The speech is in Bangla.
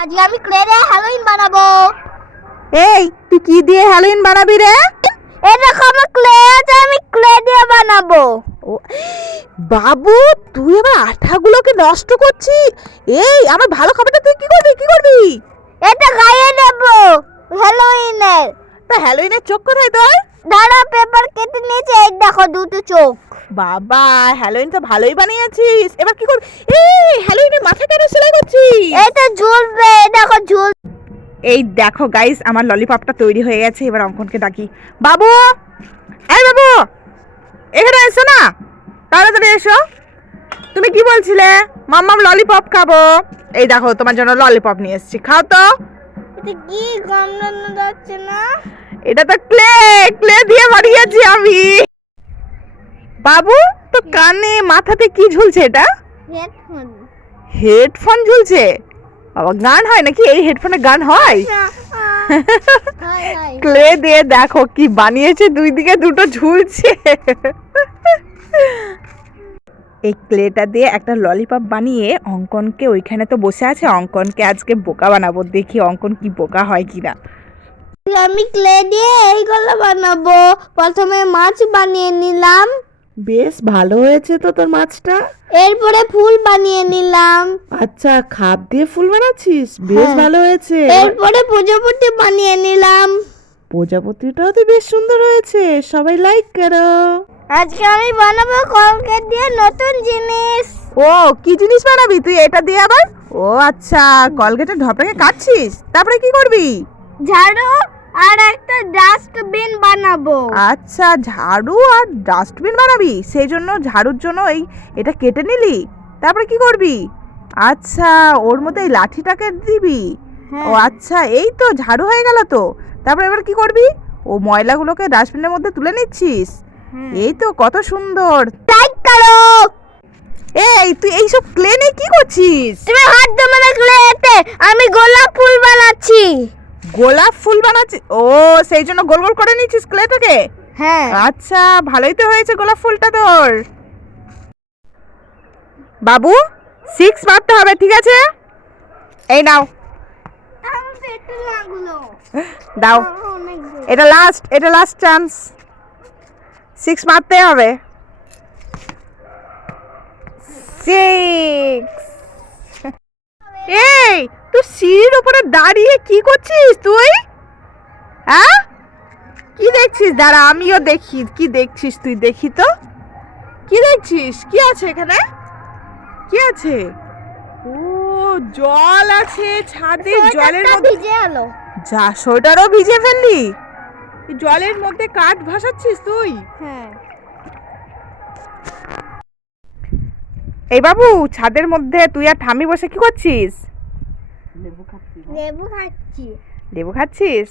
আজকে আমি ক্লে দিয়ে হ্যালোইন বানাবো। এই তুই কি দিয়ে হ্যালোইন বানাবি রে? এই দেখো আমার ক্লে আছে, আমি ক্লে দিয়ে বানাবো। ও বাবু, তুই আবার আঠাগুলোকে নষ্ট করছিস। এই আমার ভালো খাবারটা তুই কি করবি? এটা গায়ে দেব হ্যালোইনের। তা হ্যালোইনের চোখ কোথায় তোর? দাঁড়া, পেপার কেটে নিয়েছে, এই দেখো দুটো চোখ। বাবা, হ্যালোইন তো ভালোই বানিয়েছিস। এবার কি করবি? এই হ্যালোইনের মাথা কেন সেলাই করছিস? এটা ঝুলবে, দেখো ঝুল। এই দেখো গাইস, আমার ললিপপটা তৈরি হয়ে গেছে। এবার অঙ্কনকে ডাকি। বাবু, এই বাবু, এখানে এসো না, তাড়াতাড়ি এসো। তুমি কি বলছিলে? মাম্মাম ললিপপ খাবো। এই দেখো তোমার জন্য ললিপপ নিয়ে এসেছি, খাও তো। এটা কি কামড়ানো যাচ্ছে না? এটা তো ক্লে দিয়ে বানিয়েছি আমি। বাবু, তো কানে মাথাতে কি ঝুলছে এটা? হেডফোন। হেডফোন ঝুলছে? বাবা, গান হয় নাকি? এই হেডফোনে গান হয়? ক্লে দিয়ে দেখো কি বানিয়েছে, দুই দিকে দুটো ঝুলছে। এই ক্লেটা দিয়ে একটা ললিপপ বানিয়ে অঙ্কনকে, ওইখানে তো বসে আছে, অঙ্কনকে আজকে বোকা বানাবো। দেখি অঙ্কন কি বোকা হয় কিনা। আমি ক্লে দিয়ে এইগুলো বানাবো। প্রথমে মাছ বানিয়ে নিলাম। বেশ ভালো হয়েছে তো তোর মাছটা। এরপরে ফুল বানিয়ে নিলাম। আচ্ছা, খাপ দিয়ে ফুল বানাচ্ছিস? বেশ ভালো হয়েছে। এরপরে প্রজাপতি বানিয়ে নিলাম। প্রজাপতিটাও তো বেশ সুন্দর হয়েছে, সবাই লাইক করো। আজকে আমি বানাবো কলগেট দিয়ে নতুন জিনিস। ও, কি জিনিস বানাবি তুই এটা দিয়ে আবার? ও আচ্ছা, কলগেটের ঢপটাকে কাটছিস, তারপরে কি করবি? ঝাড়ু আর একটা ডাস্টবিন বানাবো। আচ্ছা, ঝাড়ু আর ডাস্টবিন বানাবি, সেই জন্য ঝাড়ুর জন্য এটা কেটে নিলি, তারপরে কি করবি? আচ্ছা, ওর মধ্যে এই লাঠিটাকে দিবি। ও আচ্ছা, এই তো ঝাড়ু হয়ে গেল তো। তারপরে এবার কি করবি? ও ময়লাগুলোকে ডাস্টবিনের মধ্যে তুলে নিচ্ছিস। এই তো কত সুন্দর। লাইক করো। এই তুই এইসব ক্লে নিয়ে কি করছিস? তুমি হাত দেবে না ক্লেতে, আমি গোলাপ ফুল বানাচ্ছি। গোলাপ ফুল বানাচ্ছিস? ও, সেই জন্য গোল গোল করে নিচ্ছিস ক্লেটাকে? হ্যাঁ। আচ্ছা, ভালোই তো হয়েছে গোলাপ ফুলটা তোর। বাবু, 6 মারতে হবে, ঠিক আছে? এই নাও, দাও। এটা লাস্ট চান্স। 6 মারতে হবে। 6। এই তুই সিঁড়ির উপরে দাঁড়িয়ে কি করছিস তুই? হ্যাঁ, কি দেখছিস? দাঁড়া, আমিও দেখি কি দেখছিস তুই। দেখি তো কি দেখছিস। কি আছে এখানে? কি আছে? ও, জল আছে ছাদে। জলের মধ্যে ভিজে এলো। যা, সোয়েটারও ভিজে ফেললি। এই জলের মধ্যে কাঠ ভাসাচ্ছিস তুই? হ্যাঁ। এই বাবু, ছাদের মধ্যে তুই আর ঠাম্মি বসে কি করছিস? লেবু খাচ্ছি। লেবু খাচ্ছিস?